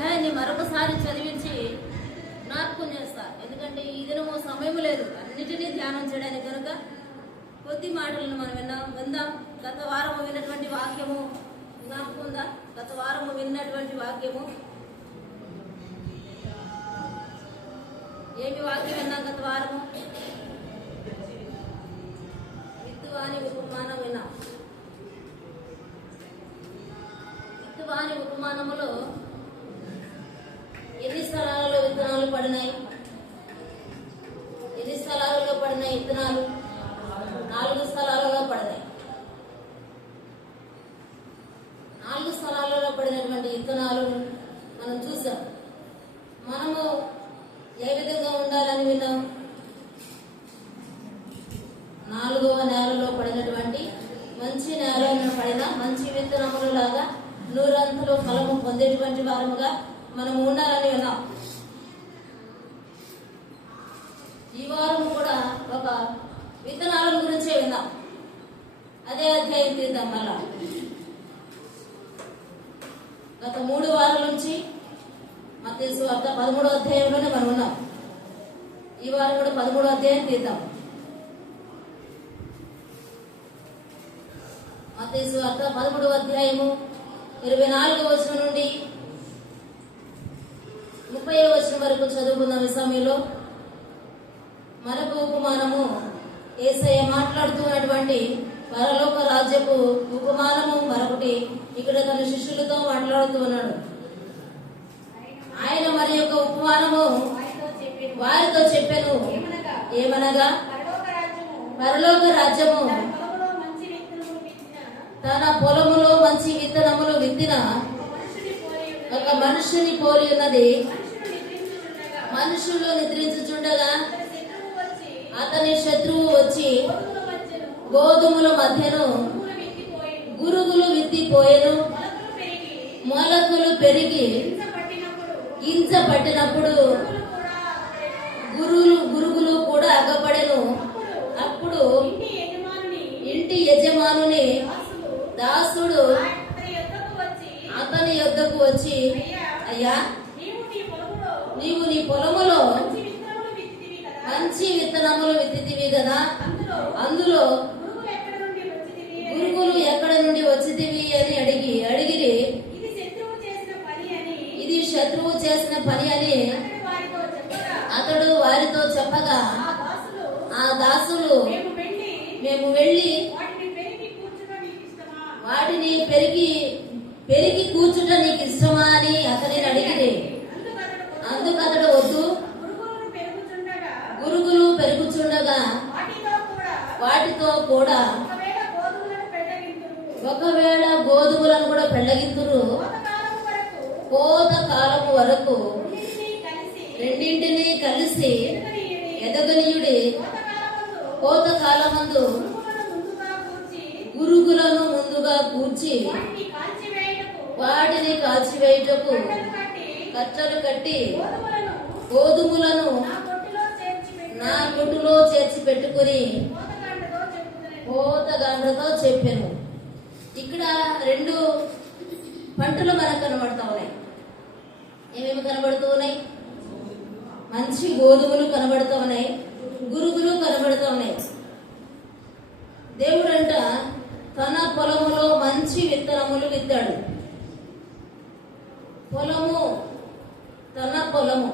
అధ్యాయాన్ని మరొకసారి చదివించి జ్ఞాపకం చేస్తా. ఎందుకంటే ఈ దినము సమయం లేదు అన్నిటినీ ధ్యానం చేయడానికి కనుక కొద్ది మాటలను మనం విందాం. గత వారము విన్నటువంటి వాక్యము జ్ఞాపకం ఉందా? గత వారము విన్నటువంటి వాక్యము ఏమి వాక్యం విన్నాం? గత వారము విత్తువాని ఉపమానం విన్నాం. విత్తువాని ఉపమానములో ఎన్ని స్థలాలలో విత్తనాలు పడినాయి? ఎన్ని స్థలాలలో పడినాయి విత్తనాలు? 4 స్థలాలలో పడినాయి. 4 స్థలాలలో పడినటువంటి విత్తనాలు మనం చూసాం. మనము ఏ విధంగా ఉండాలని విన్నాం? 4వ నేలలో పడినటువంటి మంచి నేలలో పడిన మంచి విత్తనములు లాగా నూరంతలో ఫలము పొందేటువంటి వారముగా మనం ఉండాలని విన్నాం. ఈ వారం కూడా ఒక విత్తనాల గురించే విన్నాం. అదే అధ్యాయం తీద్దాం. మళ్ళా గత 3 వారాల నుంచి మత్తయి సువార్త 13వ అధ్యాయంలోనే మనం ఉన్నాం. ఈ వారం కూడా 13వ అధ్యాయం తీద్దాం. మత్తయి సువార్త 13వ అధ్యాయము 24వ వచనం నుండి 30వ వచనం వరకు చదువుకుందాం. ఈ సమయంలో మనకు ఉపమానము యేసయ్య మాట్లాడుతున్నటువంటి పరలోక రాజ్యపు ఉపమానము మరొకటి ఇక్కడ తన శిష్యులతో మాట్లాడుతూ ఉన్నాడు. ఆయన మరి యొక్క ఉపమానము వారితో చెప్పెను. ఏమనగా పరలోక రాజ్యము తన పొలములో మంచి విత్తనములు విత్తిన ఒక మనుషుని పోలి ఉన్నది. మనుషులు నిద్రించుచుండగా అతని శత్రువు వచ్చి గోధుమల మధ్యను గురుగులు విత్తిపోయెను. మొలకలు పెరిగి గింజ పట్టినప్పుడు గురుగులు కూడా అగపడెను. అప్పుడు ఇంటి యజమానుని దాసుడు అతని యొద్దకు వచ్చి, అయ్యా, నీవు నీ పొలములో మంచి విత్తనములు విత్తితివి కదా, అందులో గురుగులు ఎక్కడ నుండి వచ్చితివి అని అడిగిరి. ఇది శత్రువు చేసిన పని అని అతడు వారితో చెప్పగా ఆ దాసులు, మేము వెళ్ళి వాటిని పెరిగి కూర్చుంట నీకు ఇష్టమా అని అతనిని అడిగిరి. అందుకతడు వద్దు, గురుగులు పెరుగుచుండగా వాటితో కూడా ఒకవేళ గోధుమలను కూడా పెళ్లగింతురు, కోత కాలము వరకు రెండింటినీ కలిసి ఎదగనీయుడి. కోత కాలమందు గురుగులను ముందుగా కూర్చి వాటిని కాల్చివేయుటకు కట్టలు కట్టి గోధుమలను నా కొట్టులో చేర్చి పెట్టుకుని కోతగాండ్రతో చెప్పాను. ఇక్కడ 2 పంటలు మనకు కనబడుతూ ఉన్నాయి. ఏమేమి కనబడుతూ ఉన్నాయి? మంచి గోధుమలు కనబడుతూ ఉన్నాయి, గురుగులు కనబడుతూ ఉన్నాయి. దేవుడంట తన పొలములో మంచి విత్తనములు విత్తాడు. తన పొలము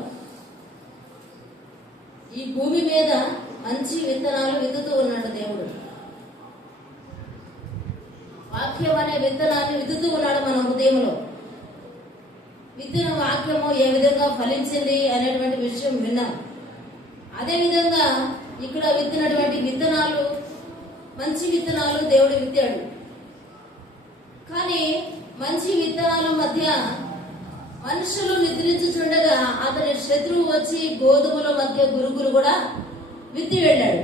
ఈ భూమి మీద మంచి విత్తనాలు విత్తుతూ ఉన్నాడు దేవుడు. వాక్యం అనే విత్తనాన్ని విత్తుతూ ఉన్నాడు మన హృదయంలో. విత్తిన వాక్యము ఏ విధంగా ఫలించింది అనేటువంటి విషయం విన్నాం. అదేవిధంగా ఇక్కడ విత్తినటువంటి విత్తనాలు మంచి విత్తనాలు దేవుడు విత్తాడు. కానీ మంచి విత్తనాల మధ్య మనుషులు నిద్రించుచుండగా అతని శత్రువు వచ్చి గోధుమల మధ్య గురుగులు కూడా విత్తి వెళ్ళాడు.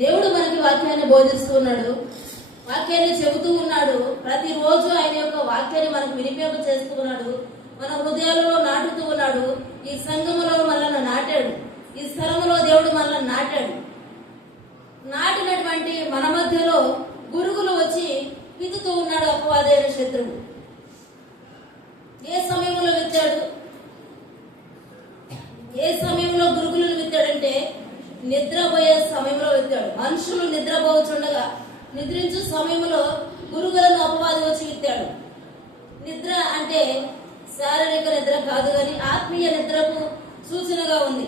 దేవుడు మనకి వాక్యాన్ని బోధిస్తూ ఉన్నాడు, వాక్యాన్ని చెబుతూ ఉన్నాడు. ప్రతిరోజు ఆయన యొక్క వాక్యాన్ని మనకు వినిపింప చేస్తూ ఉన్నాడు, మన హృదయాలలో నాటుతూ ఉన్నాడు. ఈ సంఘములో మనల్ని నాటాడు, ఈ స్థలములో దేవుడు మనల్ని నాటాడు. నాటినటువంటి మన మధ్యలో గురుగులు వచ్చి విత్తుతూ ఉన్నాడు అపవాదైన శత్రువు. ఏ సమయంలో విత్తాడు? ఏ సమయంలో గురుగులను విత్తాడంటే నిద్రపోయే సమయంలో విత్తాడు. మనుషులు నిద్రపోవచ్చుండగా నిద్రించు సమయంలో గురుగులను అపవాది వచ్చి విత్తాడు. నిద్ర అంటే శారీరక నిద్ర కాదు, కానీ ఆత్మీయ నిద్రకు సూచనగా ఉంది.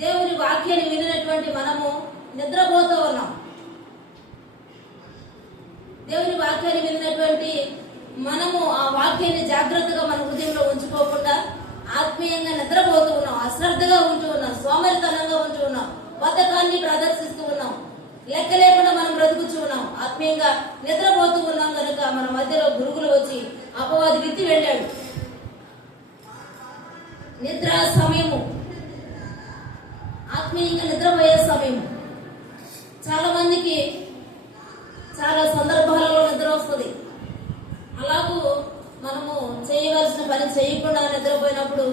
దేవుని వాక్యాన్ని వినినటువంటి మనము నిద్రపోతూ ఉన్నాం. దేవుని వాక్యాన్ని విన్నటువంటి మనము ఆ వాక్యాన్ని జాగ్రత్తగా మన హృదయంలో ఉంచుకోకుండా ఆత్మీయంగా నిద్రపోతూ ఉన్నాం, అశ్రద్ధగా ఉంటూ ఉన్నాం, సోమరితనంగా ఉంటూ ఉన్నాం, బద్ధకాన్ని ప్రదర్శిస్తూ ఉన్నాం, లెక్క లేకుండా మనం బ్రతుకుతూ ఉన్నాం, ఆత్మీయంగా నిద్రపోతూ ఉన్నాం. కనుక మన మధ్యలో గురుగులు వచ్చి అపవాది విత్తి వెళ్ళాడు. నిద్ర సమయము, ఆత్మీయంగా నిద్రపోయే సమయం. చాలా మందికి చాలా సందర్భాలలో నిద్ర వస్తుంది. అలాగూ మనము చేయవలసిన పని చేయకుండా నిద్రపోయినప్పుడు,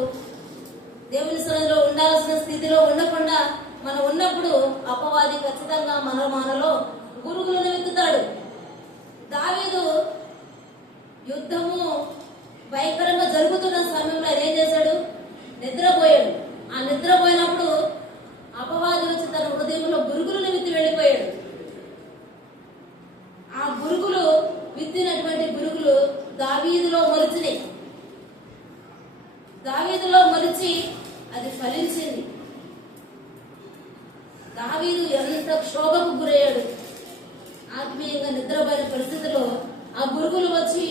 దేవుని సన్నిధిలో ఉండాల్సిన స్థితిలో ఉండకుండా మనం ఉన్నప్పుడు అపవాది ఖచ్చితంగా మనలో గురుగులను విత్తుతాడు. దావీదు యుద్ధము భయంకరంగా జరుగుతున్న సమయంలో ఆయన ఏం చేశాడు? నిద్రపోయాడు. ఆ నిద్రపోయినప్పుడు అపవాది వచ్చి తన హృదయంలో గురుగులను విత్తి వెళ్ళిపోయాడు. ఆ గురుగులు విత్తినటువంటి గురుగులు దావీదులో మొలిచినాయి. దావీదులో మొలిచి అది ఫలించింది. దావీదు ఎంత క్షోభకు గురయ్యాడు. ఆత్మీయంగా నిద్రపోయిన పరిస్థితిలో ఆ గురుగులు వచ్చి,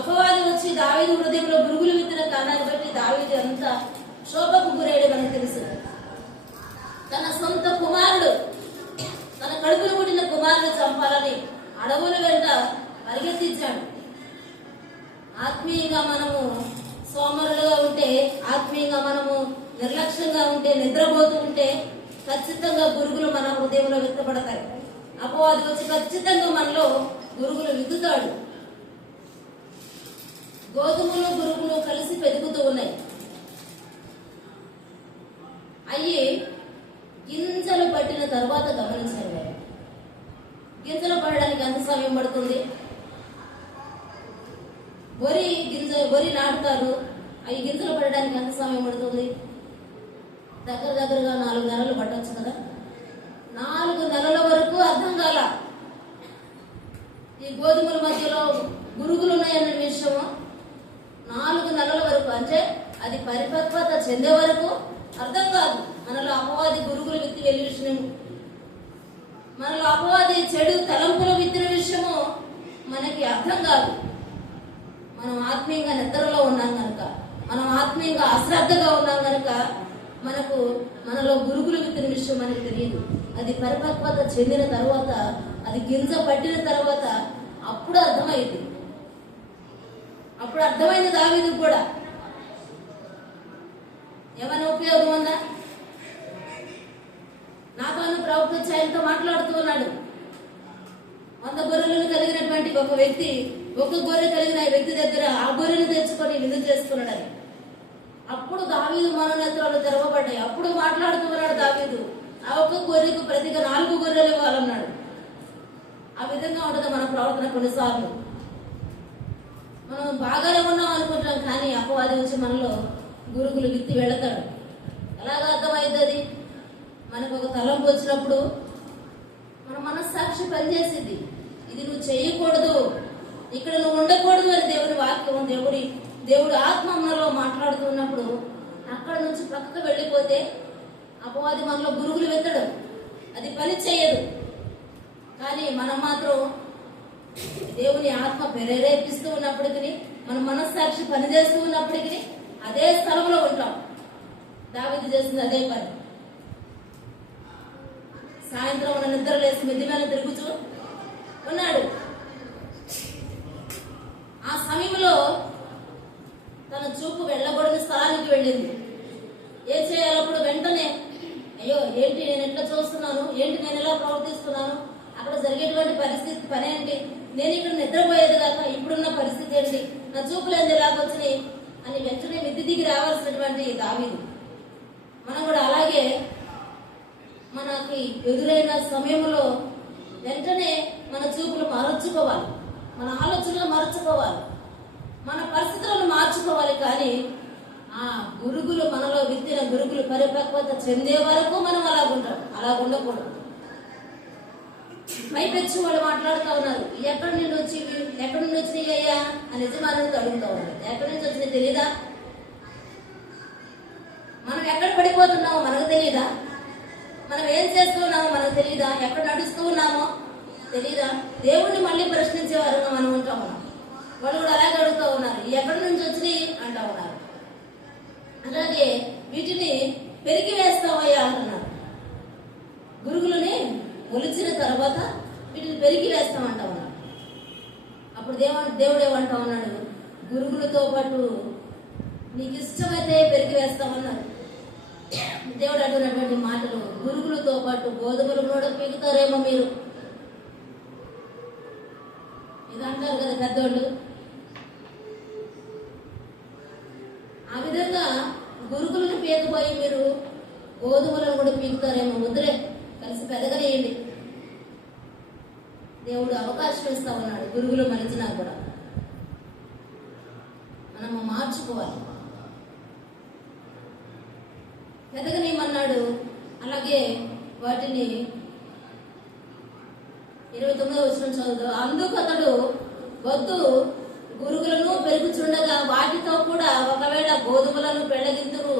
అపవాది వచ్చి దావీదు హృదయంలో గురుగులు విత్తిన కారణాన్ని బట్టి దావీదు ఎంత క్షోభకు గురయ్యాడు మనకు తెలుసు. తన సొంత కుమారుడు, తన కడుపును పుట్టిన కుమారుడు చంపాలని అడవుల వెంట పరిగెత్తించాడు. ఆత్మీయంగా మనము సోమరులుగా ఉంటే, ఆత్మీయంగా మనము నిర్లక్ష్యంగా ఉంటే, నిద్రపోతూ ఉంటే ఖచ్చితంగా గురుగులు మన హృదయంలో విత్తబడతాయి. అపవాది వచ్చి ఖచ్చితంగా మనలో గురుగులు విత్తుతాడు. గోధుమలు గురుగులు కలిసి పెరుగుతూ ఉన్నాయి. అయ్యి గింజలు పట్టిన తర్వాత గమనించారు. గింజలు పడడానికి ఎంత సమయం పడుతుంది? వరి నాటుతారు, అవి గింజలు పడడానికి ఎంత సమయం పడుతుంది? దగ్గరగా 4 నెలలు పట్టవచ్చు కదా. 4 నెలల వరకు అర్థం కాల ఈ గోధుమల మధ్యలో గురుగులు ఉన్నాయన్న విషయము. 4 నెలల వరకు, అంటే అది పరిపక్వత చెందే వరకు అర్థం కాదు. మనలో అపవాది గురుగులు విత్తి వెళ్ళే విషయం, మనలో అపవాది చెడు తలంపులు విత్తిన విషయము మనకి అర్థం కాదు. మనం ఆత్మీయంగా నిద్రలో ఉన్నాం కనుక, మనం ఆత్మీయంగా అశ్రద్ధగా ఉన్నాం కనుక మనలో గురుగులు విత్తిన విషయం మనకి తెలియదు. అది పరిపక్వత చెందిన తర్వాత, అది గింజ పట్టిన తర్వాత అప్పుడు అర్థమైంది. అప్పుడు అర్థమైంది దావీదుకు కూడా. ఏమైనా ఉపయోగం ఉందా? నాతాను ప్రవక్త వచ్చి ఆయనతో మాట్లాడుతూ ఉన్నాడు. 100 గొర్రెలను కలిగినటువంటి ఒక వ్యక్తి, ఒక గొర్రె కలిగిన వ్యక్తి దగ్గర ఆ గొర్రెను తెచ్చుకొని విందు చేసుకున్నాడని. అప్పుడు దావీదు మనోనేత్రాలు తెరవబడ్డాయి. అప్పుడు మాట్లాడుతూ ఉన్నాడు దావీదు, ఆ ఒక్క గొర్రెకు ప్రతిగా 4 గొర్రెలు ఇవ్వాలన్నాడు. ఆ విధంగా ఉంటుంది మన ప్రవర్తన. కొన్నిసార్లు మనం బాగానే ఉన్నాం అనుకుంటాం, కానీ అపవాది వచ్చి మనలో గురుగులు విత్తి వెళతాడు. ఎలాగా అర్థమైంది? మనకు ఒక తలంపు వచ్చినప్పుడు మన మనస్సాక్షి పనిచేసింది. ఇది నువ్వు చేయకూడదు, ఇక్కడ నువ్వు ఉండకూడదు అని దేవుని వాక్యం, దేవుడు ఆత్మ మనలో మాట్లాడుతున్నప్పుడు అక్కడ నుంచి పక్కకు వెళ్ళిపోతే అపవాది మనలో గురుగులు విత్తడు, అది పని చేయదు. కానీ మనం మాత్రం దేవుని ఆత్మ ప్రేరేపిస్తూ ఉన్నప్పటికీ, మన మనస్సాక్షి పనిచేస్తూ ఉన్నప్పటికీ అదే స్థలంలో ఉంటాం. దావీదు చేసింది అదే పని. సాయంత్రం మన నిద్ర లేసి మిద్ది మీద తిరుగుతూ ఉన్నాడు. ఆ సమయంలో తన చూపు వెళ్ళకూడని స్థలానికి వెళ్ళింది. ఏం చేయాలప్పుడు? వెంటనే అయ్యో ఏంటి నేను ఎట్లా చూస్తున్నాను, ఏంటి నేను ఎలా ప్రవర్తిస్తున్నాను, అక్కడ జరిగేటువంటి పరిస్థితి పని ఏంటి, నేను ఇక్కడ నిద్రపోయేది కాక ఇప్పుడున్న పరిస్థితి ఏంటి, నా చూపులు ఏంది ఎలాగొచ్చినాయి అని వెంటనే మిద్ది దిగి రావాల్సినటువంటి దావీదు. మనం కూడా అలాగే మనకి ఎదురైన సమయంలో వెంటనే మన చూపులు మరచుకోవాలి, మన ఆలోచనలు మరచుకోవాలి. మన పరిస్థితులను మార్చుకోవాలి. కానీ ఆ గురుగులు మనలో విత్తిన గురుగులు పరిపక్వత చెందే వరకు మనం అలాగుంటాం. అలా ఉండకూడదు. పైపెచ్చి వాళ్ళు మాట్లాడుతూ ఉన్నారు, ఎక్కడి నుండి వచ్చినాయ్యా అని యజమానులతో అడుగుతూ ఉన్నారు. ఎక్కడి నుంచి వచ్చినాయి తెలీదా? మనం ఎక్కడ పడిపోతున్నామో మనకు తెలీదా? మనం ఏం చేస్తున్నామో మనకు తెలీదా? ఎక్కడ నడుస్తూ ఉన్నామో తెలీదా? దేవుణ్ణి మళ్ళీ ప్రశ్నించే వారుగా మనం ఉంటాం. వాళ్ళు కూడా అలాగే అడుగుతూ ఉన్నారు, ఎక్కడి నుంచి వచ్చినాయి అంటా ఉన్నారు. అలాగే వీటిని పెరిగి వేస్తామయ్యా అంటున్నారు. గురుగులని మొలిచిన తర్వాత వీటిని పెరిగి వేస్తామంటా ఉన్నాడు. అప్పుడు దేవుడు ఏమంటా ఉన్నాడు, గురుగులతో పాటు నీకు ఇష్టమైతే పెరిగి వేస్తామన్నాడు. దేవుడు అంటున్నటువంటి మాటలు, గురుగులతో పాటు గోధుమలు కూడా పీకుతారేమో మీరు, ఇది అంటారు కదా పెద్దోళ్ళు. ఆ విధంగా గురుగులను పీకపోయి మీరు గోధుమలను కూడా పీకుతారేమో, వద్దులే కలిసి పెదగనేయండి. దేవుడు అవకాశం ఇస్తా ఉన్నాడు. గురుగులు మలిచినా కూడా మనము మార్చుకోవాలి, పెదగనేయమన్నాడు. అలాగే వాటిని 29వ వచనం చదువుతాం. అందుకు అతడు వద్దు, గురుగులను పెరుగుచుండగా వాటితో కూడా ఒకవేళ గోధుమలను పెళ్లగింతురు.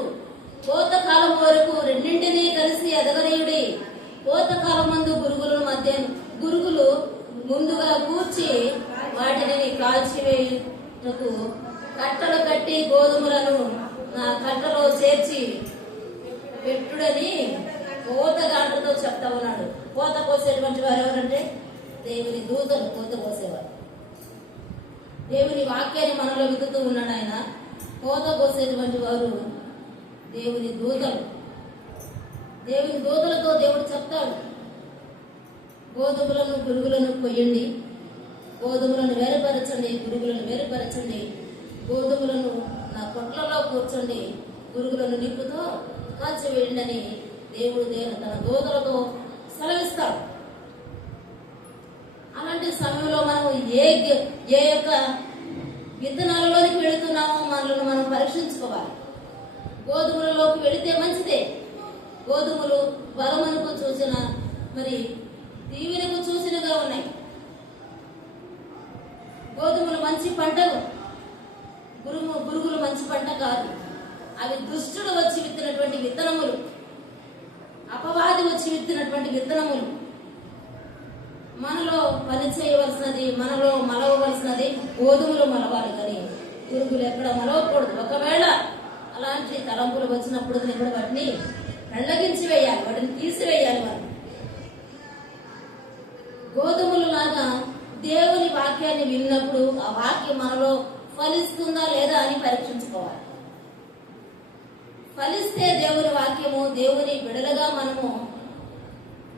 కోత కాలం వరకు రెండింటినీ కలిసి ఎదగనీయుడి. కోత కాలం మందు గురుగులు ముందుగా కూర్చి వాటిని కాల్చివేయుటకు కట్టలు కట్టి గోధుమలను నా కట్టలో చేర్చి పెట్టుడని కోత గాంటతో చెప్తా ఉన్నాడు. కోత కోసేటువంటి వారు ఎవరంటే దేవుని దూతలు కోత కోసేవారు. దేవుని వాక్యాన్ని మనలో వితుతూ ఉన్నాడు ఆయన. కోత కోసేటువంటి వారు దేవుని దూతలు. దేవుని దూతలతో దేవుడు చెప్తాడు, గోధుమలను గురుగులను కొయ్యండి, గోధుమలను వేరుపరచండి, గురుగులను వేరుపరచండి, గోధుమలను నా కొట్లలో కూర్చోండి, గురుగులను నిప్పుతో కాల్చివేయండి అని దేవుడు తన దూతలతో సెలవిస్తాడు. అలాంటి సమయంలో మనం ఏ యొక్క విత్తనాలలోనికి వెళుతున్నామో మనల్ని మనం పరీక్షించుకోవాలి. గోధుమలలోకి వెళితే మంచిదే. గోధుమలు బలమునకు చూసిన మరి దీవెనకు చూసినగా ఉన్నాయి. గోధుమలు మంచి పంటలు, గురుగులు మంచి పంట కాదు. అవి దుష్టుడు వచ్చి విత్తినటువంటి విత్తనములు, అపవాది వచ్చి విత్తినటువంటి విత్తనములు. మనలో పని చేయవలసినది, మనలో మలవవలసినది గోధుమలు మలవాలి, కానీ గురుగులు ఎక్కడ మలవకూడదు. ఒకవేళ అలాంటి తలంపులు వచ్చినప్పుడు కూడా వాటిని వెళ్ళగించి వేయాలి, వాటిని తీసివేయాలి. మనం గోధుమలు లాగా దేవుని వాక్యాన్ని విన్నప్పుడు ఆ వాక్యం మనలో ఫలిస్తుందా లేదా అని పరీక్షించుకోవాలి. ఫలిస్తే దేవుని వాక్యము, దేవుని బిడలుగా మనము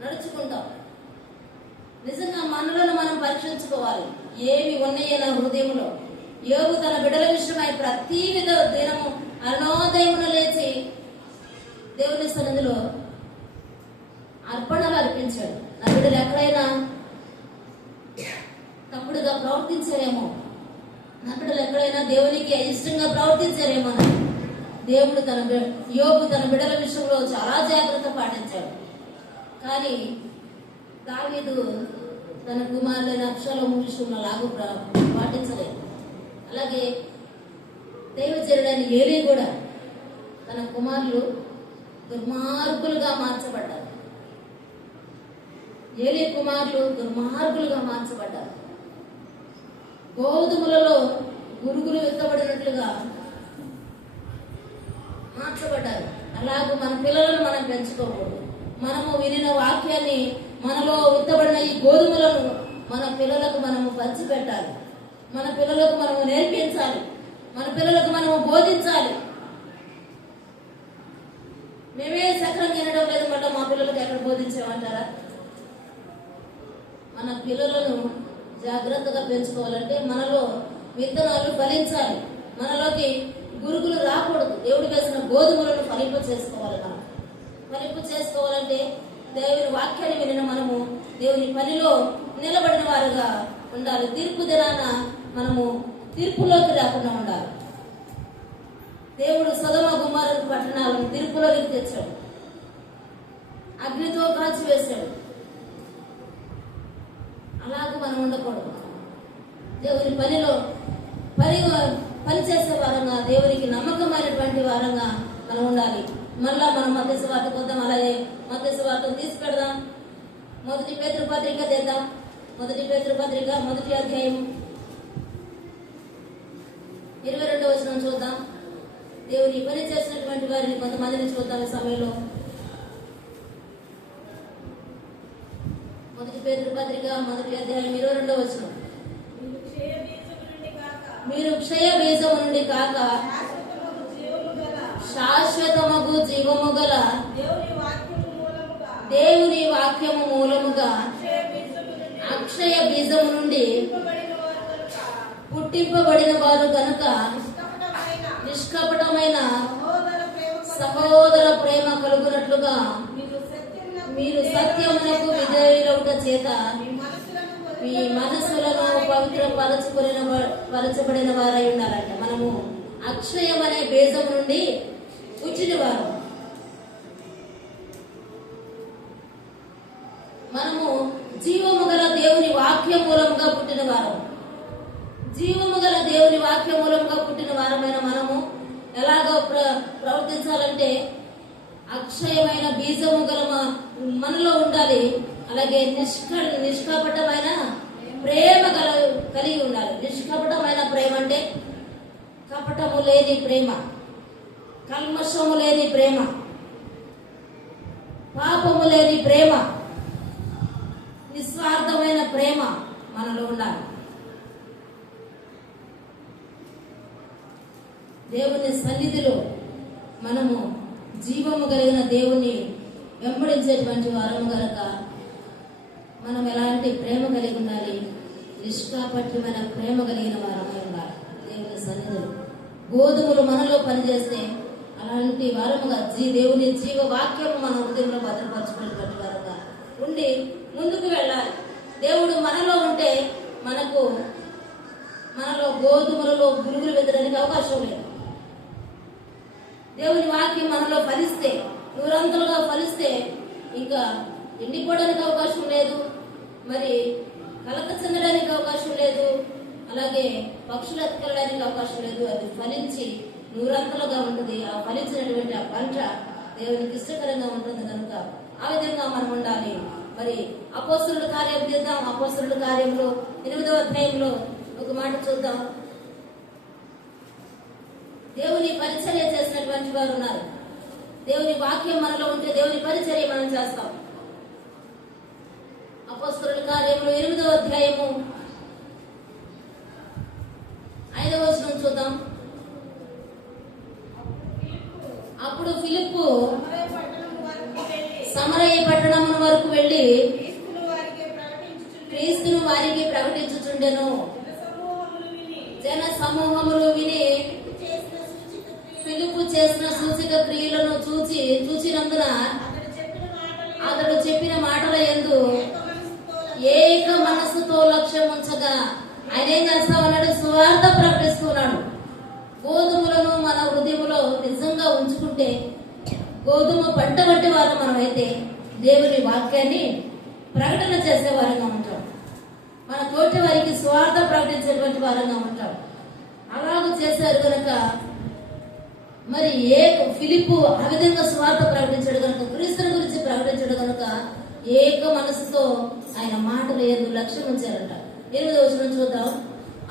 నడుచుకుంటాం. నిజంగా మనలను మనం పరీక్షించుకోవాలి. ఏమి ఉన్నాయో నా హృదయంలో. యోబు తన బిడ్డల విషయమై ప్రతి దినము అరుణోదయమున లేచి దేవుని సన్నిధిలో అర్పణలు అర్పించాడు. నా బిడ్డలు ఎక్కడైనా తప్పుడుగా ప్రవర్తించారేమో, నా బిడ్డలు ఎక్కడైనా దేవునికి ఇష్టంగా ప్రవర్తించారేమో. దేవుడు యోబు తన బిడ్డల విషయంలో చాలా జాగ్రత్త పాటించాడు. కానీ దావీదు తన కుమారులైన అబ్షాలోము విషయంలో లాగు పాటించలేదు. అలాగే దైవజనుడైన ఏలీ కూడా తన కుమారులు దుర్మార్గులుగా మార్చబడ్డారు. ఏలీ కుమారులు దుర్మార్గులుగా మార్చబడ్డారు. గోధుమలలో గురుగులు విత్తబడినట్లుగా మార్చబడ్డారు. అలాగే మన పిల్లలను మనం పెంచుకోకూడదు. మనము వినిన వాక్యాన్ని, మనలో విత్తబడిన ఈ గోధుమలను మన పిల్లలకు మనము పంచిపెట్టాలి. మన పిల్లలకు మనము నేర్పించాలి. మన పిల్లలకు మనము బోధించాలి. మేమే సక్రంగా వినడం లేదు, మళ్ళీ మా పిల్లలకు ఎక్కడ బోధించామంటారా? మన పిల్లలను జాగ్రత్తగా పెంచుకోవాలంటే మనలో విత్తనాలు ఫలించాలి. మనలోకి గురుగులు రాకూడదు. దేవుడు వేసిన గోధుమలను ఫలింప చేసుకోవాలి. మనం ఫలింపు చేసుకోవాలంటే దేవుని వాక్యాన్ని వినిన మనము దేవుని పనిలో నిలబడిన వారుగా ఉండాలి. తీర్పు దినాన మనము తీర్పులోకి రాకుండా ఉండాలి. దేవుడు సొదొమ గుమొర్రా పట్టణాలను తీర్పులోకి తెచ్చాడు, అగ్నితో కాల్చివేశాడు. అలాగే మనం ఉండకూడదు. దేవుని పనిలో పనిచేసే వారంగా, దేవునికి నమ్మకమైనటువంటి వారంగా మనం ఉండాలి. మళ్ళా మనం మత్తయి సువార్తకు వద్దాం. అలాగే మత్తయి సువార్తను తీసుకెడదాం. మొదటి పేతురు పత్రిక తెద్దాం. మొదటి పేతురు పత్రిక 1వ అధ్యాయం 22వ వచనం చూద్దాం. దేవుని పని చేసినటువంటి వారిని కొంతమందిని చూద్దాం ఈ సమయంలో. మొదటి పేతురు పత్రిక 1వ అధ్యాయం 22వ వచనం. మీరు క్షయ బీజము నుండి కాక శాశ్వతమగు జీవము గల దేవుని వాక్యము మూలముగా అక్షయ బీజము నుండి పుట్టింపబడిన వారు కనుక నిష్కపటమైన సహోదర ప్రేమ కలుగునట్లుగా మీరు సత్యమునకు విధేయులవుట చేత మీ మనసులను పరచబడిన వారై ఉండాలంట. మనము అక్షయం అనే బీజం నుండి పుట్టిన వారు. మనము జీవము గల దేవుని వాక్య మూలంగా పుట్టిన వారం. జీవము గల దేవుని వాక్య మూలంగా పుట్టిన వారమైన మనము ఎలాగో ప్రవర్తించాలంటే అక్షయమైన బీజము గల మనలో ఉండాలి. అలాగే నిష్కపటమైన ప్రేమ కలిగి ఉండాలి. నిష్కపటమైన ప్రేమ అంటే కపటము లేని ప్రేమ, కల్మషము లేని ప్రేమ, పాపము లేని ప్రేమ, నిస్వార్థమైన ప్రేమ మనలో ఉండాలి. దేవుని సన్నిధిలో మనము జీవము కలిగిన దేవుని వెంబడించేటువంటి వారము గనక మనం ఎలాంటి ప్రేమ కలిగి ఉండాలి? నిష్కాపట్యమైన ప్రేమ కలిగిన వారమై ఉండాలి. దేవుని సన్నిధిలో గోధుమలు మనలో పనిచేస్తే అలాంటి వారముగా దేవుని జీవ వాక్యము మన హృదయంలో భద్రపరచుకునేటువంటి వారుగా ఉండి ముందుకు వెళ్ళాలి. దేవుడు మనలో ఉంటే మనలో గోధుమలలో పురుగులు వెతడానికి అవకాశం లేదు. దేవుని వాక్యం మనలో ఫలిస్తే, నూరంతలుగా ఫలిస్తే ఇంకా ఎండిపోవడానికి అవకాశం లేదు, మరి కలక చెందడానికి అవకాశం లేదు, అలాగే పక్షులు ఎత్తుకెళ్ళడానికి అవకాశం లేదు. అది ఫలించి నూరంతలుగా ఉంటుంది. ఆ ఫలించినటువంటి ఆ పంట దేవునికి ఇష్టకరంగా ఉంటుంది కనుక ఆ విధంగా మనం ఉండాలి. మరి అపోస్తలుల కార్యం చేద్దాం. అపోస్తలుల కార్యంలో 8వ అధ్యాయంలో ఒక మాట చూద్దాం. దేవుని పరిచర్య చేసినటువంటి వారు ఉన్నారు. దేవుని వాక్యం మనలో ఉంటే దేవుని పరిచర్య మనం చేస్తాం. అపోస్తలుల కార్యంలో 8వ అధ్యాయము 5వ వచనం చూద్దాం. అప్పుడు ఫిలిప్పు సమరయ పట్టణము వరకు వెళ్లి క్రీస్తును వారికి ప్రకటించుచుండెను. జన సమూహములు విని ఫిలిప్పు చేసిన సూచక క్రియలను చూచినందున అతడు చెప్పిన మాటల యందు ఏక మనస్సుతో లక్ష్యం ఉంచగా ఆయన ఏం చేస్తా ఉన్నాడు? సువార్త ప్రకటిస్తున్నాడు. గోధుమలను మన హృదయంలో నిజంగా ఉంచుకుంటే, గోధుమ పంట వంటి వారు మనమైతే దేవుని వాక్యాన్ని ప్రకటన చేసే వారంగా ఉంటాం. మన తోటి వారికి స్వార్థ ప్రకటించేటువంటి వారంగా ఉంటాం. అలాగూ చేశారు కనుక మరి ఫిలిప్పు ఆ విధంగా స్వార్థ ప్రకటించాడు కనుక, క్రీస్తుని గురించి ప్రకటించాడు కనుక ఏక మనసుతో ఆయన మాటలు యందు లక్ష్యం ఉంచారంట. 8వ వచనం చూద్దాం.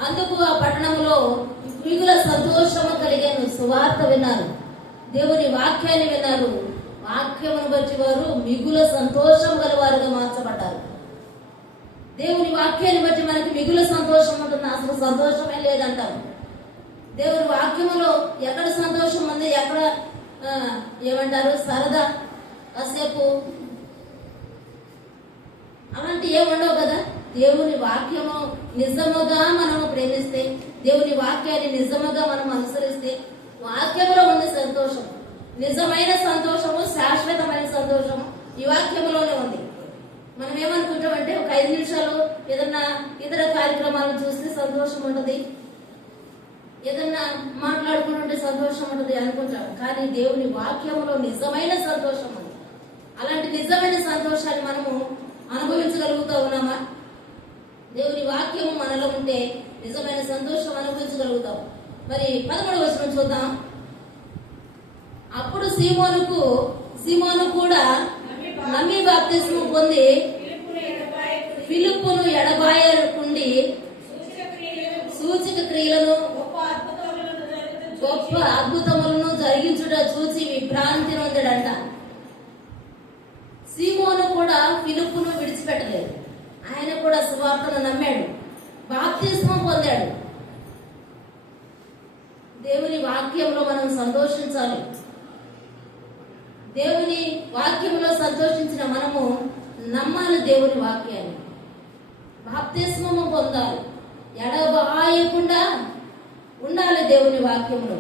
అందుకు ఆ పట్టణంలో మిగుల సంతోషము కలిగాను. సువార్త విన్నారు, దేవుని వాక్యాన్ని విన్నారు. వాక్యమును బట్టి వారు మిగుల సంతోషం గలవారుగా మార్చబడ్డారు. దేవుని వాక్యాన్ని బట్టి మనకి మిగుల సంతోషం ఉంటుంది. అసలు సంతోషమే లేదంటాం. దేవుని వాక్యములో ఎక్కడ సంతోషం ఉంది, ఎక్కడ ఏమంటారు సరదా, కాసేపు అలాంటి ఏముండవు కదా. దేవుని వాక్యము నిజముగా మనము ప్రేమిస్తే, దేవుని వాక్యాన్ని నిజముగా మనం అనుసరిస్తే వాక్యములో ఉంది సంతోషం. నిజమైన సంతోషము, శాశ్వతమైన సంతోషము ఈ వాక్యములోనే ఉంది. మనం ఏమనుకుంటామంటే ఒక 5 నిమిషాలు ఏదన్నా ఇతర కార్యక్రమాలను చూస్తే సంతోషం ఉంటుంది, ఏదన్నా మాట్లాడుకుంటుంటే సంతోషం ఉంటుంది అనుకుంటాం, కానీ దేవుని వాక్యంలో నిజమైన సంతోషం ఉంది. అలాంటి నిజమైన సంతోషాన్ని మనము అనుభవించగలుగుతూ ఉన్నామా? దేవుని వాక్యము మనలో ఉంటే నిజమైన సంతోషం అనుభవించగలుగుతాం. మరి 11వ వచనం చూద్దాం. అప్పుడు సీమోను కూడా నమ్మి బాప్తిస్మం పొంది ఫిలిప్పును ఎడబాయకుండి సూచక క్రియలను గొప్ప అద్భుతములను జరిగించుట చూసి విభ్రాంతి నొందడంట. సీమోను కూడా ఫిలిప్పును విడిచిపెట్టలేదు. ఆయన కూడా సువార్తను నమ్మాడు, బాప్తిస్మం పొందాడు. దేవుని వాక్యంలో మనం సంతోషించాలి. దేవుని వాక్యంలో సంతోషించిన మనము నమ్మాలి దేవుని వాక్యాన్ని, బాప్తిస్మము పొందాలి, ఎడబాయకుండా ఉండాలి దేవుని వాక్యంలో.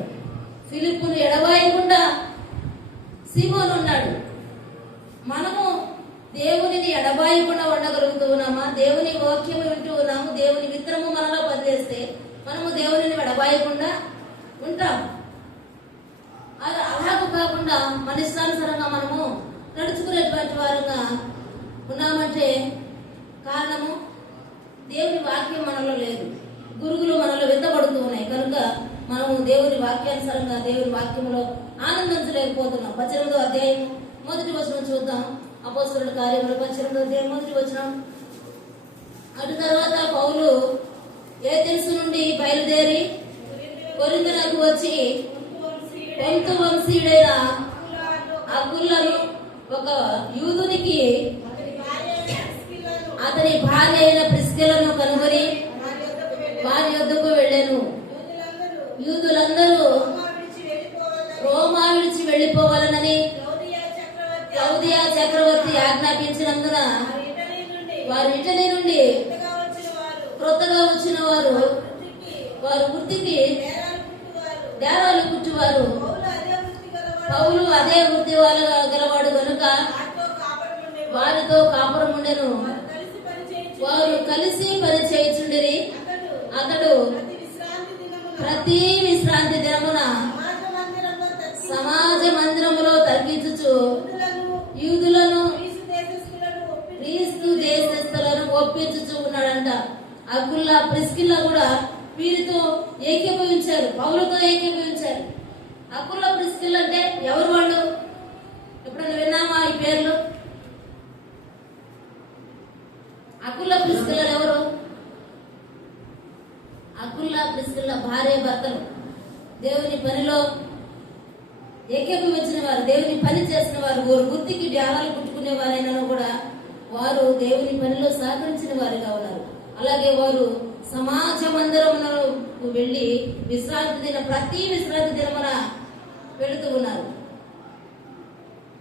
ఫిలిప్పును ఎడబాయకుండా సీమోను ఉన్నాడు. మనము దేవునిని ఎడబాయకుండా ఉండగలుగుతూ ఉన్నామా? దేవుని వాక్యము వింటూ ఉన్నాము, దేవుని విత్తనము మనలో పనిచేస్తే మనము దేవునిని ఎడబాయకుండా ఉంటాం. అలాగ కాకుండా మన ఇష్టానుసారంగా మనము నడుచుకునేటువంటి వారుగా ఉన్నామంటే కారణము దేవుని వాక్యం మనలో లేదు, గురుగులు మనలో విత్తబడుతూ ఉన్నాయి. కనుక మనము దేవుని వాక్యానుసారంగా దేవుని వాక్యంలో ఆనందించలేకపోతున్నాం. 18వ అధ్యాయం 1వ వచనం చూద్దాం. అపోస్తలుల కార్యములు 18వ అధ్యాయం 1వ వచనం. అటు తర్వాత పౌలు ఏథెన్సు నుండి బయలుదేరి కొరింథునకు వచ్చి పొంతు వంశీయుడైన అకులను ఒక యూదునికి అతని భార్య అయిన ప్రిస్కిల్లను కనుగొని వారి యొద్దకు వెళ్ళాను. యూదులందరూ రోమా విడిచి వెళ్లిపోవాలనని క్లౌదియా చక్రవర్తి ఆజ్ఞాపించినందున వారి ఇటలీ నుండి క్రొత్తగా వచ్చిన వారు వృత్తికి డేరాలు కుట్టువారు. పౌలు అదే వృత్తి వాళ్ళు గలవాడు కనుక వారితో కాపురం ఉండెను. వారు కలిసి పని చేయుచుండిరి. అతడు ప్రతి విశ్రాంతి దినమున సమాజ మందిరములో తర్కించుచు యూదులను క్రీస్తు దేశస్థులను ఒప్పించుచు ఉన్నాడంట. అకుల్లా ప్రిస్కిల్లా కూడా వీరితో ఏకీభవించారు, పౌలుతో ఏకీభవించారు. అకుల్లా ప్రిస్కిల్లా అంటే ఎవరు వాళ్ళు? ఎప్పుడైనా విన్నామా ఈ పేర్లు? అకుల్లా ప్రిస్కిల్లా ఎవరు? అకుల్లా ప్రిస్కిల్లా భార్య భర్తలు, దేవుని పనిలో ఏకీభవించిన వారు, దేవుని పని చేసిన వారు, వృత్తికి డ్యారాలు కుట్టుకునే వారైనా కూడా వారు దేవుని పనిలో సహకరించిన వారుగా ఉన్నారు. అలాగే వారు సమాజ మందిరమునకు వెళ్లి ప్రతి విశ్రాంతి దినమున వెళుతూ ఉన్నారు.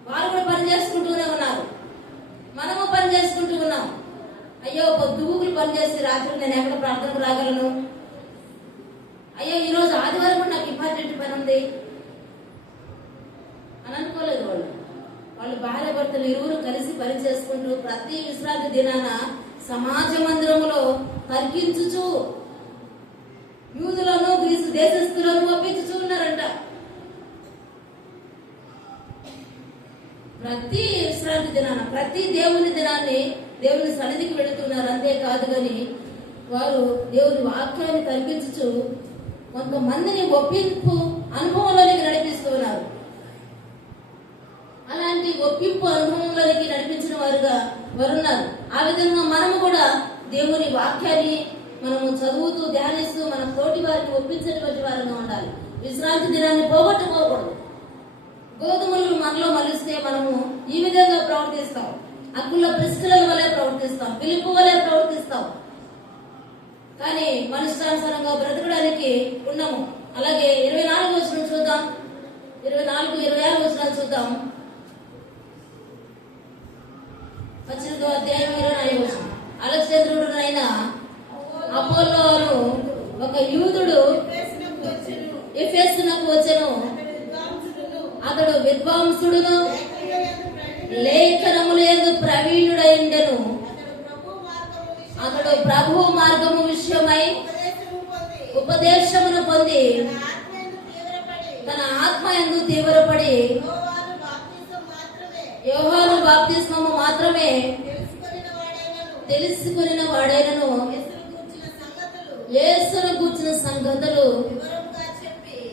వారు కూడా పని చేసుకుంటూనే ఉన్నారు, మనము పని చేసుకుంటూ ఉన్నాం. అయ్యో పొద్దుగులు పని చేసి రాత్రి నేను ఎక్కడ ప్రార్థనకు రాగలను, అయ్యో ఈరోజు ఆదివారం కూడా నాకు ఇంపార్టెంట్ పని ఉంది అని అనుకోలేదు. వాళ్ళు భార్య భర్తలు ఇరువురు కలిసి పని చేసుకుంటూ ప్రతి విశ్రాంతి దినాన సమాజ మందిరములో తర్కించుచు యూదులను గ్రీసు దేశస్థులను ఒప్పించుచూ ఉన్నారంట. ప్రతి విశ్రాంతి దినాన ప్రతి దేవుని దినాన్ని దేవుని సన్నిధికి వెళుతున్నారు. అంతేకాదు కానీ వారు దేవుని వాక్యాన్ని తర్కించుచు కొంతమందిని ఒప్పింపు అనుభవంలోనికి నడిపిస్తూ ఉన్నారు. అలాంటి ఒప్పింపు అనుభవంలోనికి నడిపించిన వారుగా వారున్నారు. ఆ విధంగా మనము కూడా దేవుని వాక్యాన్ని మనము చదువుతూ ధ్యానిస్తూ మన తోటి వారిని ఒప్పించేటువంటి వారిగా ఉండాలి. విశ్రాంతి దినాన్ని పోగొట్టుకోకూడదు. గోధుమలు మనలో మలిస్తే మనము ఈ విధంగా ప్రవర్తిస్తాం, అకుల ప్రిస్కిల్ల వలె ప్రవర్తిస్తాం, ఫిలిప్పు వలె ప్రవర్తిస్తాం. కానీ మనిష్టానుసారంగా బ్రతకడానికి ఉన్నాము. అలాగే 24వ వచనం చూద్దాం. 24, 26 వచనాలు చూద్దాం. 18వ అధ్యాయం 24వ వచనం. అలెగ్జాంద్రుడైన అపోల్లోను ఒక యూదుడు ఎఫెసునకు వచ్చెను. అతడు విద్వాంసుడును లేఖనములందు ప్రవీణుడైండెను. అతడు ప్రభు మార్గము విషయమై ఉపదేశమును పొంది యోహాను బాప్తిస్మము మాత్రమే తెలుసుకొనిన వాడైనను యేసును గూర్చిన సంగతులు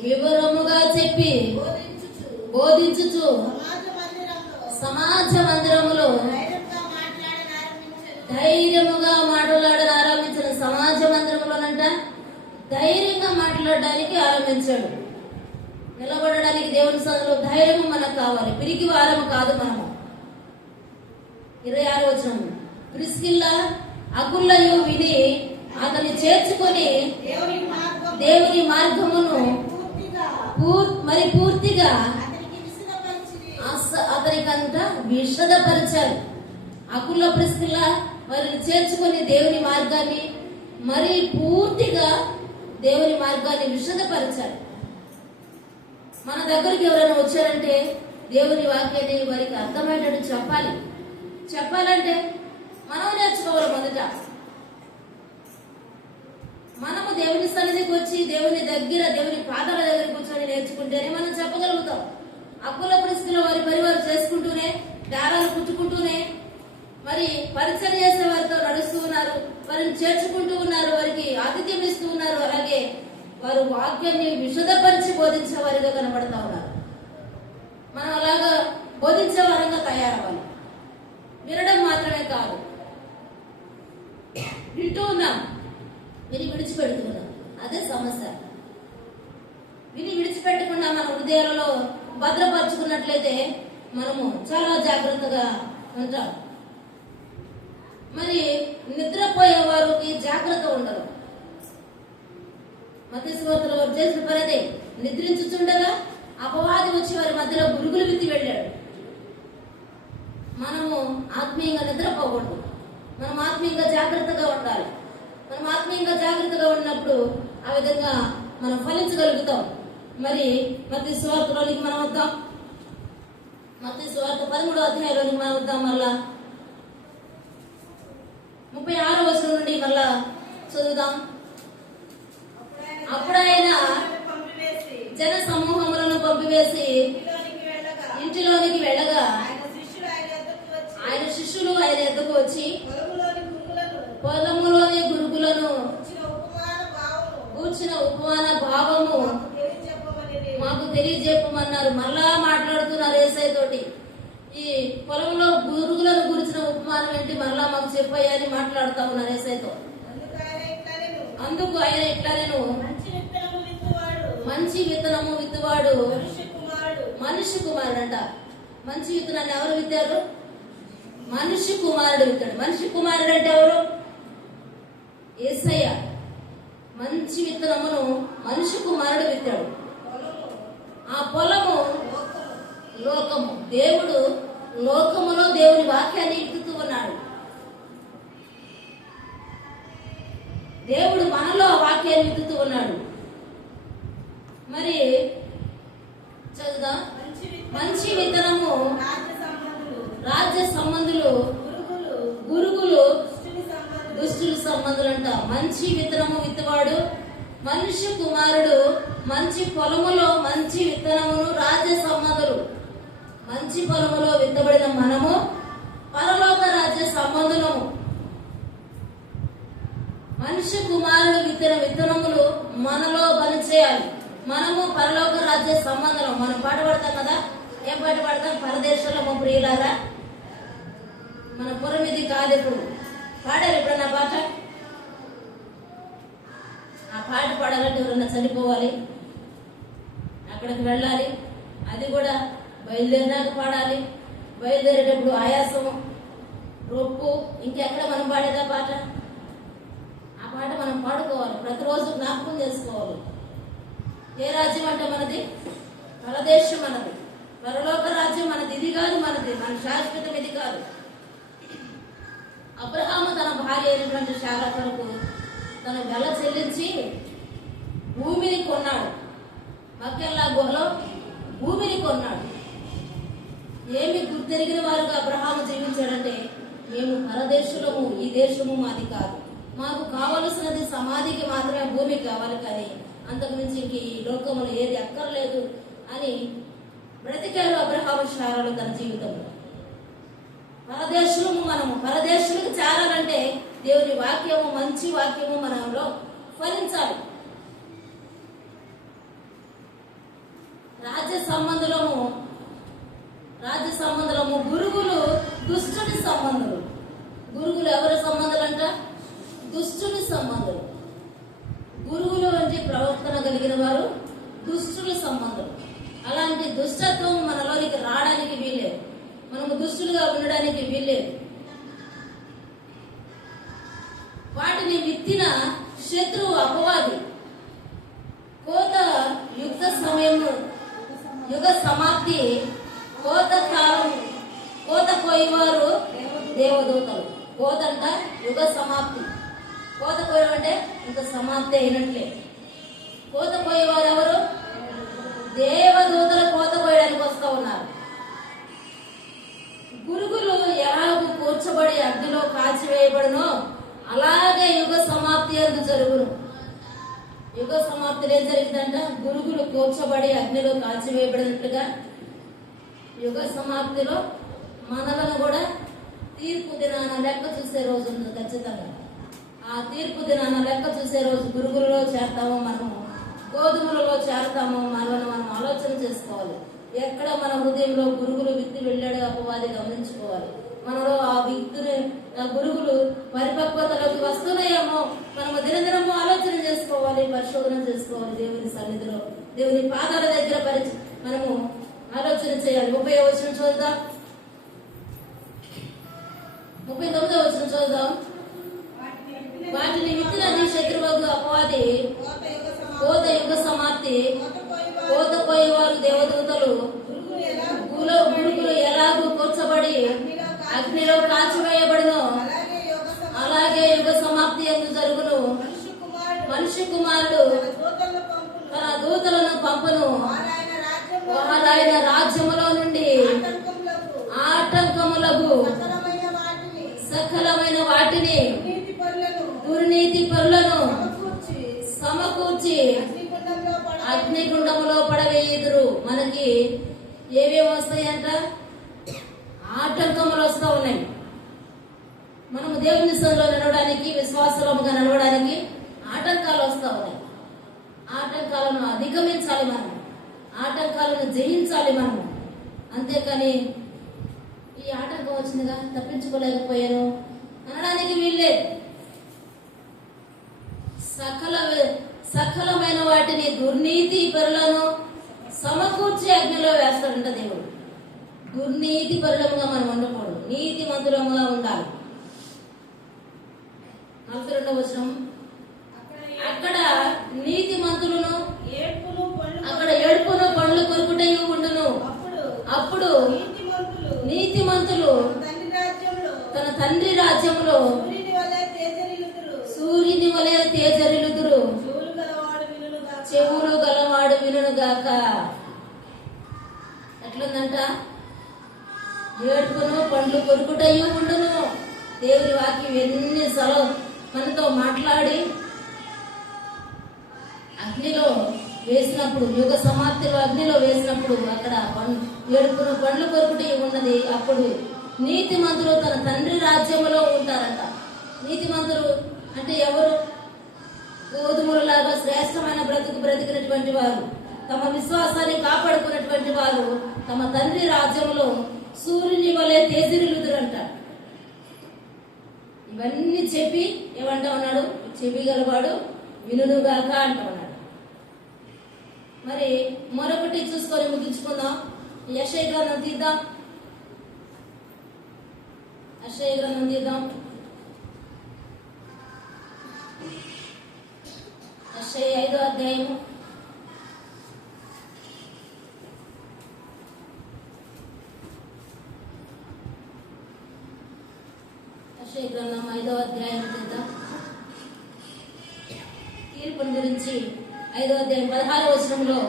వివరముగా చెప్పి బోధించుచు సమాజ మందిరములో ధైర్యముగా మాట్లాడని ఆరంభించిన సమాజ మందిరములోనంట ధైర్యంగా మాట్లాడడానికి ఆరంభించాడు. నిలబడడానికి దేవుని సన్నిధిలో ధైర్యము మనకు కావాలి, పిరికి వారము కాదు మనము. 26వ వచనం, ప్రిస్కిల్ల అకుల్లయు విని అతన్ని చేర్చుకొని దేవుని మార్గమును మరి పూర్తిగా అతనికంట విషదపరిచారు. అకుల్ల ప్రిస్కిల్ల వారిని చేర్చుకొని దేవుని మార్గాన్ని మరి పూర్తిగా దేవుని మార్గాన్ని విషదపరిచారు. మన దగ్గరికి ఎవరైనా వచ్చారంటే దేవుని వాక్యాన్ని వారికి అర్థమయ్యేటట్టు చెప్పాలంటే మనం నేర్చుకోవాలి. మొదట మనము దేవుని సన్నిధికి వచ్చి దేవుని పాదాల దగ్గర కూర్చొని నేర్చుకుంటేనే మనం చెప్పగలుగుతాం. అక్కుల ప్రిస్కిల వారు చేసుకుంటూనే దారాలు కుట్టుకుంటూనే మరి పరిచయం చేసే వారితో నడుస్తూ ఉన్నారు, వారిని చేర్చుకుంటూ ఉన్నారు, వారికి ఆతిథ్యం ఇస్తూ ఉన్నారు. అలాగే వారు వాక్యాన్ని విశదపరిచి బోధించే వారిగా కనబడతా ఉన్నారు. మనం అలాగా బోధించే వారంగా తయారవ్వాలి. వినడం మాత్రమే కాదు, వింటూ ఉన్నాం, విని విడిచిపెడుతున్నాం. అదే సమస్య. విని విడిచిపెట్టకుండా మన హృదయాలలో భద్రపరుచుకున్నట్లయితే మనము చాలా జాగ్రత్తగా ఉంటాం. మరి నిద్రపోయే వారికి జాగ్రత్త ఉండదు. మత్తయి సువార్తలో వారు చేసిన పని అదే. నిద్రించుచుండగా అపవాది వచ్చి వారి మధ్యలో గురుగులు విత్తి వెళ్ళాడు. మనము ఆత్మీయంగా నిద్రపోకూడదు. మనం ఆత్మీయంగా జాగ్రత్తగా ఉండాలి. మనం ఆత్మీయంగా జాగ్రత్తగా ఉన్నప్పుడు ఆ విధంగా మనం ఫలించగలుగుతాం. మరి మత్తయి సువార్తలోనికి మనం వద్దాం. మత్తయి సువార్త 13వ అధ్యాయంలోనికి మనం వద్దాం. మళ్ళా 36వ వచనం నుండి మళ్ళా చదువుదాం. అప్పుడైన జన సమూహములను పంపివేసి ఇంటిలోనికి వెళ్ళగా ఆయన శిష్యులు ఆయన ఎద్దకు వచ్చి పొలములోని గురుగులను కూర్చిన ఉపమాన భావము మాకు తెలియజెప్పమన్నారు. మళ్ళా మాట్లాడుతున్నారు యేసయ్య తోటి. ఈ పొలంలో గురుగులను గురించిన ఉపమానం ఏంటి, మరలా మాకు చెప్పయ్యా అని మాట్లాడుతా ఉన్నారు యేసయ్యతో. అందుకు ఆయన ఇట్లా, నేను మంచి విత్తనము విత్తువాడు మనిషి కుమారుడు అంట. మంచి విత్తనాన్ని ఎవరు విత్తారు? మనిషి కుమారుడు విత్తాడు. మనిషి కుమారుడు అంటే ఎవరు? యేసయ్య. మంచి విత్తనమును మనిషి కుమారుడు విత్తాడు. ఆ పొలము లోకము. దేవుడు లోకములో దేవుని వాక్యాన్ని విత్తుతూ ఉన్నాడు. దేవుడు మనలో ఆ వాక్యాన్ని విత్తుతూ ఉన్నాడు. మరి చదువుదా. మంచి విత్తనము రాజ్య సంబంధులు, గురుగులు దుష్టుల సంబంధులు అంట. మంచి విత్తనము విత్తువాడు మనిషి కుమారుడు. మంచి పొలములో మంచి విత్తనమును రాజ్య సంబంధులు. మంచి పొలములో విత్తబడిన మనము పరలోక రాజ్య సంబంధులము. మనిషి కుమారుడు విత్తన విత్తనములు మనలో పనిచేయాలి. మనము పరలోక రాజ్య సంబంధం. మనం పాట పాడతాం కదా. ఏం పాట పాడతాం? పరదేశంలో ప్రియులారా, మన పురం ఇది కాదు. ఇప్పుడు పాడారు ఎప్పుడన్నా పాట? ఆ పాట పాడాలంటే ఎవరన్నా చనిపోవాలి, అక్కడికి వెళ్ళాలి. అది కూడా బయలుదేరినాక పాడాలి. బయలుదేరేటప్పుడు ఆయాసము, రొప్పు, ఇంకెక్కడ మనం పాడేదా పాట? ఆ పాట మనం పాడుకోవాలి, ప్రతిరోజు జ్ఞాపకం చేసుకోవాలి. ఏ రాజ్యం అంటే మనది? పరదేశం మనది. పరలోక రాజ్యం మనది. ఇది కాదు మనది, మన శాశ్వతం ఇది కాదు. అబ్రహాము తన భార్య అయినటువంటి శారా కొరకు తన వెల చెల్లించి భూమిని కొన్నాడు. మక్కెల్లా గుహలో భూమిని కొన్నాడు. ఏమి గుర్తెరిగిన వారుగా అబ్రహాము జీవించాడంటే, మేము పరదేశులము, ఈ దేశము మాది కాదు, మాకు కావలసినది సమాధికి మాత్రమే భూమి కావాలి, కానీ అంతకు మించి ఇంక ఈ లోకములు ఏది అక్కర్లేదు అని బ్రతికారు అబ్రహాము శారాలు తన జీవితంలో. పరదేశులకు చేరాలంటే దేవుని వాక్యము, మంచి వాక్యము మనలో ఫలించాలి. రాజ్య సంబంధులము గురుగులు దుష్టుని సంబంధులు. గురుగులు ఎవరి సంబంధులు అంట? దుష్టుని సంబంధులు. గురువులు అంటే ప్రవర్తన కలిగిన వారు దుష్టుని సంబంధులు. అలాంటి దుష్టత్వం మనలోనికి రావడానికి వీల్లేదు. మనము దుష్టులుగా ఉండడానికి వీల్లేదు. వాటిని విత్తిన శత్రువు అపవాది. కోత యుగ సమాప్తి, కోత కాలం, కోత కోయవారు దేవదూతలు. కోత అంట యుగ సమాప్తి. కోత కోయమంటే ఇంక సమాప్తి అయినట్లే. కోత కోయవారు ఎవరు? దేవదూతలు కోత కోయడానికి వస్తూ ఉన్నారు. గురుగులు ఎలాగూ కూర్చబడి అగ్నిలో కాల్చివేయబడునో అలాగే యుగ సమాప్తి అందు జరుగును. యుగ సమాప్తిలో ఏం జరిగిందంట? గురుగులు కూర్చబడి అగ్నిలో కాల్చివేయబడినట్లుగా యుగ సమాప్తిలో మనలను కూడా తీర్పు దినాన లెక్క చూసే రోజు ఉంది ఖచ్చితంగా. ఆ తీర్పు దినాన లెక్క చూసే రోజు గురుగులలో చేరతామో మనము, గోధుమలలో చేరతామో మనల్ని మనం ఆలోచన చేసుకోవాలి. ఎక్కడ మన హృదయంలో గురుగులు విత్తి వెళ్ళాడు అపవాది గమనించుకోవాలి. మనలో ఆ విత్తుని, ఆ గురుగులు పరిపక్వతలోకి వస్తున్నాయేమో మనము దినదినము ఆలోచన చేసుకోవాలి, పరిశోధన చేసుకోవాలి. దేవుని సన్నిధిలో, దేవుని పాదాల దగ్గర మనము ఆలోచన చేయాలి. 30వ వచనం చూద్దాం, 39వ వచనం చూద్దాం. వాటిని విత్తిన నీ శత్రువు అపవాది, కోత యుగ సమాప్తి, కోత కోయేవారు దేవదూతలు, గురుగులు ఎలాగూ కూర్చబడి అగ్నిలో కాల్చివేయబడును అలాగే యుగ సమాప్తి ఎందుకు జరుగును. మనిషి కుమారుడు తన దూతలను పంపును, ఆయన రాజ్యములో నుండి ఆటంకములకు సకలమైన వాటిని, దుర్నీతి పరులను సమకూర్చి అగ్నిగుండములో పడవేయుదురు. మనకి ఏవేమి వస్తాయంట? ఆటంకములు వస్తూ ఉన్నాయి. మనము దేవుని సన్నిధిలో నడవడానికి, విశ్వాసముగా నడవడానికి ఆటంకాలు వస్తూ ఉన్నాయి. ఆటంకాలను అధిగమించాలి మనం, ఆటంకాలను జయించాలి మనము. అంతేకాని ఈ ఆటంకం వచ్చిందిగా తప్పించుకోలేకపోయాను అనడానికి వీల్లేదు. సకలమైన వాటిని, దుర్నీతి పరులను సమకూర్చి అగ్నిలో వేస్తాడంట దేవుడు. దుర్నీతి పరులముగా మనం ఉండకూడదు, నీతి మంతులముగా ఉండాలి. 42వ వచనం, అక్కడ నీతి మంతులను, అక్కడ ఏడుపును పండ్లు కొరుకుటయు ఉండును. అప్పుడు నీతి మంతులు తన తండ్రి రాజ్యంలో సూర్యుని వలె తేజరిల్లుదురు. చెవులు గలవాడు వినుగాక. ఎట్లుందంట? ఏడుపును పండ్లు కొరుకుటయు ఉండును. దేవుని వాక్యం ఎన్నిసార్లు మనతో మాట్లాడి అగ్నిలో వేసినప్పుడు, యుగ సమాప్తిలో అగ్నిలో వేసినప్పుడు అక్కడ ఏడుపును పండ్లు కొరుకుటయు ఉన్నది. అప్పుడు నీతి మంతులు తన తండ్రి రాజ్యములో ఉంటారంట. నీతి మంతులు అంటే ఎవరు? గోధుమలాగా శ్రేష్టమైన బ్రతికినటువంటి వారు, తమ విశ్వాసాన్ని కాపాడుకున్నటువంటి వారు తమ తండ్రి రాజ్యంలో సూర్యుని వలె తేజరిల్లుదురంట. ఇవన్నీ చెప్పి ఏమంటా ఉన్నాడు? చెవి గలవాడు వినుగాక అంటా ఉన్నాడు. మరి మరొకటి చూసుకొని ముగించుకుందాం. యెషయా గ్రంథం తీద్దాం, యెషయా గ్రంథం తీద్దాం. యెషయా 5వ అధ్యాయము 5వ అధ్యాయం తీద్దాం. తీర్పుని గురించి 5వ అధ్యాయం 16వ వచనంలో,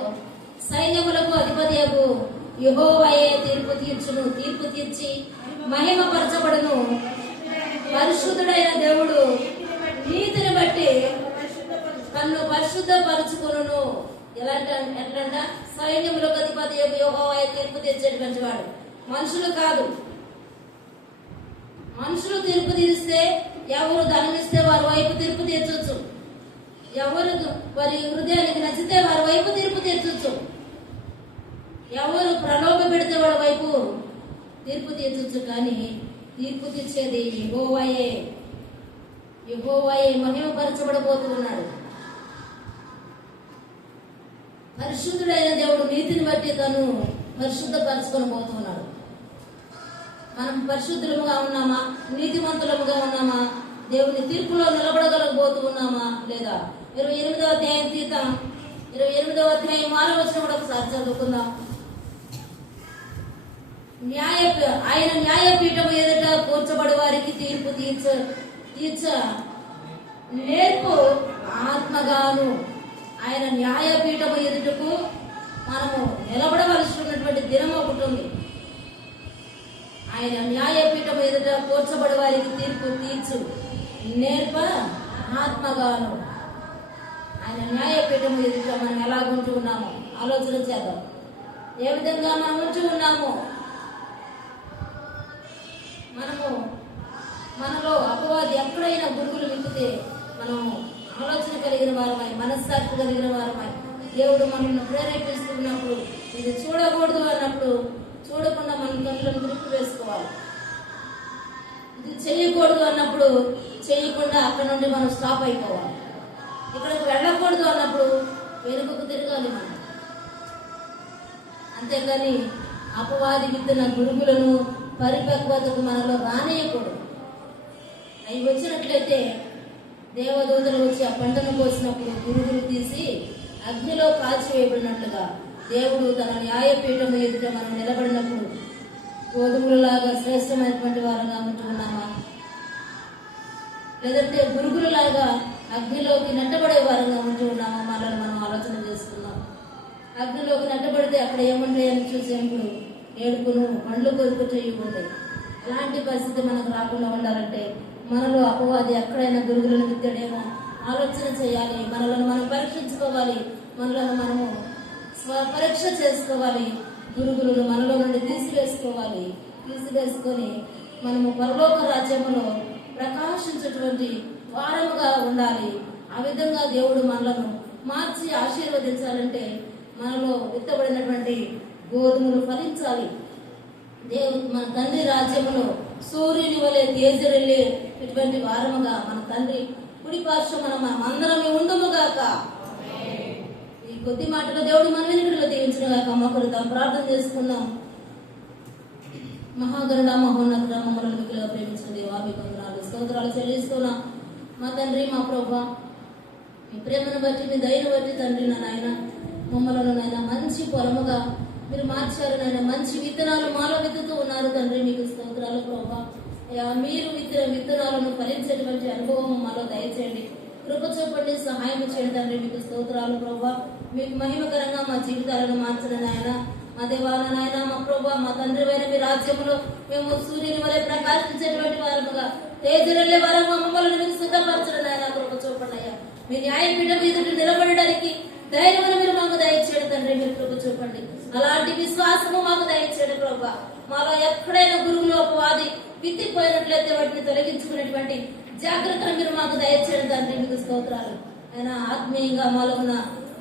సైన్యములకు అధిపతియగు యెహోవాయే తీర్పు తీర్చును, తీర్పు తీర్చి మహిమపరచబడును. పరిశుద్ధుడైన దేవుడు నీతిని బట్టి తన్ను పరిశుద్ధపరచుకొనును. ఎట్లంట సైన్యములకు అధిపతి యెహోవాయే తీర్పు తీర్చేటువంటి వాడు. మనుషులు కాదు. మనుషులు తీర్పు తీరిస్తే ఎవరు ధనమిస్తే వారి వైపు తీర్పు తీర్చొచ్చు, ఎవరు వారి హృదయానికి నచ్చితే వారి వైపు తీర్పు తీర్చొచ్చు, ఎవరు ప్రలోభ పెడితే వాళ్ళ వైపు తీర్పు తీర్చొచ్చు. కానీ తీర్పు తీర్చేది యెహోవాయే. యెహోవాయే మహిమపరచబడబోతున్నాడు. పరిశుద్ధుడైన దేవుడు నీతిని బట్టి తను పరిశుద్ధపరచుకొని పోతున్నాడు. మనం పరిశుద్ధులముగా ఉన్నామా, నీతిమంతులముగా ఉన్నామా, దేవుని తీర్పులో నిలబడగలగబోతూ ఉన్నామా లేదా? 28వ అధ్యాయం తీద్దాం. 28వ అధ్యాయం 6వ వచనం కూడా ఒకసారి చదువుకుందాం. ఆయన న్యాయపీఠము ఎదుట కూర్చబడి వారికి తీర్పు తీర్చ నేర్పు ఆత్మగాను. ఆయన న్యాయపీఠము ఎదుటకు మనము నిలబడవలసి ఉన్నటువంటి దినం ఒకటి ఉంది. ఆయన న్యాయపీఠం ఎదుట కూర్చబడి వారికి తీర్పు తీర్చు నేర్ప ఆత్మగాను. ఆయన న్యాయపీఠం ఎదుట మనం ఎలాగుంటూ ఉన్నామో ఆలోచన చేద్దాం. ఏ విధంగా మనం ఉంటూ ఉన్నామో, మనలో అపవాది ఎక్కడైనా గురుగులు విప్పితే మనము ఆలోచన కలిగిన వారమై, మనస్సాక్షి కలిగిన వారమై, దేవుడు మనల్ని ప్రేరేపిస్తున్నప్పుడు ఇది చూడకూడదు అన్నప్పుడు చూడకుండా మనం కళ్ళను తిరిగి వేసుకోవాలి. ఇది చేయకూడదు అన్నప్పుడు చేయకుండా అక్కడ నుండి మనం స్టాప్ అయిపోవాలి. ఇక్కడికి వెళ్ళకూడదు అన్నప్పుడు వెనుకకు తిరగాలి మనం. అంతేగాని అపవాది విత్తిన గురుగులను పరిపక్వతకు మనలో రానేయకూడదు. అవి వచ్చినట్లయితే దేవదూతలు వచ్చి ఆ పంటను కోసినప్పుడు గురుగులు తీసి అగ్నిలో కాల్చివేయబడినట్లుగా దేవుడు తన న్యాయపీఠం ఎదుట మనం నిలబడినప్పుడు గోధుమలలాగా శ్రేష్టమైనటువంటి వారుగా ఉంటున్నామా, లేదంటే గురుగులలాగా అగ్నిలోకి నెట్టబడే వారుగా ఉంటూ ఉన్నామా? మనల్ని మనం ఆలోచన చేసుకున్నాం. అగ్నిలోకి నెట్టబడితే అక్కడ ఏముంటాయని చూసేప్పుడు ఏడుపును పండ్లు కొరుకు చేయకూడదు. అలాంటి పరిస్థితి మనకు రాకుండా ఉండాలంటే మనలో అపవాది ఎక్కడైనా గురుగులను విత్తాడేమో ఆలోచన చేయాలి. మనలను మనం పరీక్షించుకోవాలి. మనలను మనము స్వపరీక్ష చేసుకోవాలి. గురుగులను మనలో నుండి తీసివేసుకొని మనము పరలోక రాజ్యములో ప్రకాశించేటువంటి వారముగా ఉండాలి. ఆ విధంగా దేవుడు మనలను మార్చి ఆశీర్వదించాలంటే మనలో విత్తబడినటువంటి గోధుమలు ఫలించాలి. దేవుడు మన తండ్రి రాజ్యములో సూర్యుని వలె తేజరెళ్ళే ఇటువంటి వారముగా మన తండ్రి కుడి పార్శ్వమున మనం అందరమే ఉండుముగాక. ఈ కొద్ది మాటలో దేవుడు మన వెనుకలో దీవించిన గాక. మొక్కలు తాము ప్రార్థన చేసుకుందాం. మహాగరుడ మహోన్నత మమ్మల్ని మిగిలిగా ప్రేమించిన దేవా మీకు వందనాలు స్తోత్రాలు చెల్లిస్తున్నాం. మా తండ్రి, మా ప్రభా, మీ ప్రేమను బట్టి, మీ దయను బట్టి తండ్రి నా నాయన మమ్మలను నాయన మంచి పొలముగా మీరు మార్చారు నాయన. మంచి విత్తనాలు మాలో విత్తుతూ ఉన్నారు తండ్రి, మీకు స్తోత్రాలు ప్రభా. మీరు విత్తిన విత్తనాలను ఫలించేటువంటి అనుభవం మాలో దయచేయండి. కృప చూపండి, సహాయం చేయండి తండ్రి, మీకు స్తోత్రాలు ప్రభా. మీకు మహిమకరంగా మా జీవితాలను మార్చడం నాయన. మా దేవాల నాయన, మా ప్రభా, మా తండ్రి అయిన మీ రాజ్యంలో మేము సూర్యుని వలె ప్రకాశించేటువంటి వారముగా తేజరెళ్ళే వారముగా మమ్మల్ని మీకు సిద్ధపరచడం నాయన. కృప చూపండి అయ్యా. మీ న్యాయపీఠం ఎదుట నిలబడడానికి ధైర్యం మీరు మాకు దయచేయడం తండ్రి, మీరు కృప చూపండి. అలాంటి విశ్వాసము మాకు దయచేయడం ప్రభా. మాలో ఎక్కడైనా గురువులు అపవాది విత్తిపోయినట్లయితే వాటిని తొలగించుకునేటువంటి జాగ్రత్తలు మీరు మాకు దయచేయడం తండ్రి, మీకు స్తోత్రాలు. ఆయన ఆత్మీయంగా మాలో ఉన్న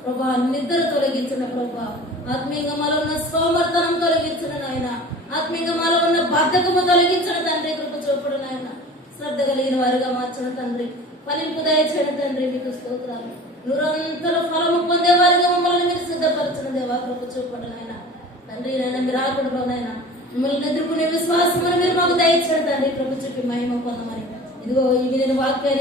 ప్రభా నిద్ర తొలగించిన ప్రభా, ఆత్మీయంగా మాలో ఉన్న సోమర్థనం తొలగించిన నాయన, ఆత్మీయంగా మాలో ఉన్న బద్ధకము తొలగించిన తండ్రి, కృప చూపడం నాయన. శ్రద్ధ కలిగిన వారిగా మార్చిన తండ్రి, ఫలింపు దయచేయడం తండ్రి, మీకు స్తోత్రాలు. నిరంతర ఫలము పొందేవారిగా మమ్మల్ని మీరు సిద్ధపరచిన దేవా, కృప చూపడం నాయన. తండ్రి నాయన మీరు ఆకడంలో నాయన మిమ్మల్ని ఎదుర్కొనే విశ్వాసం మీరు మాకు దయచేయడం తండ్రి, కృప చూపి మహిమ పొందమని. ఇదిగో ఇవి నేను వాక్యాన్ని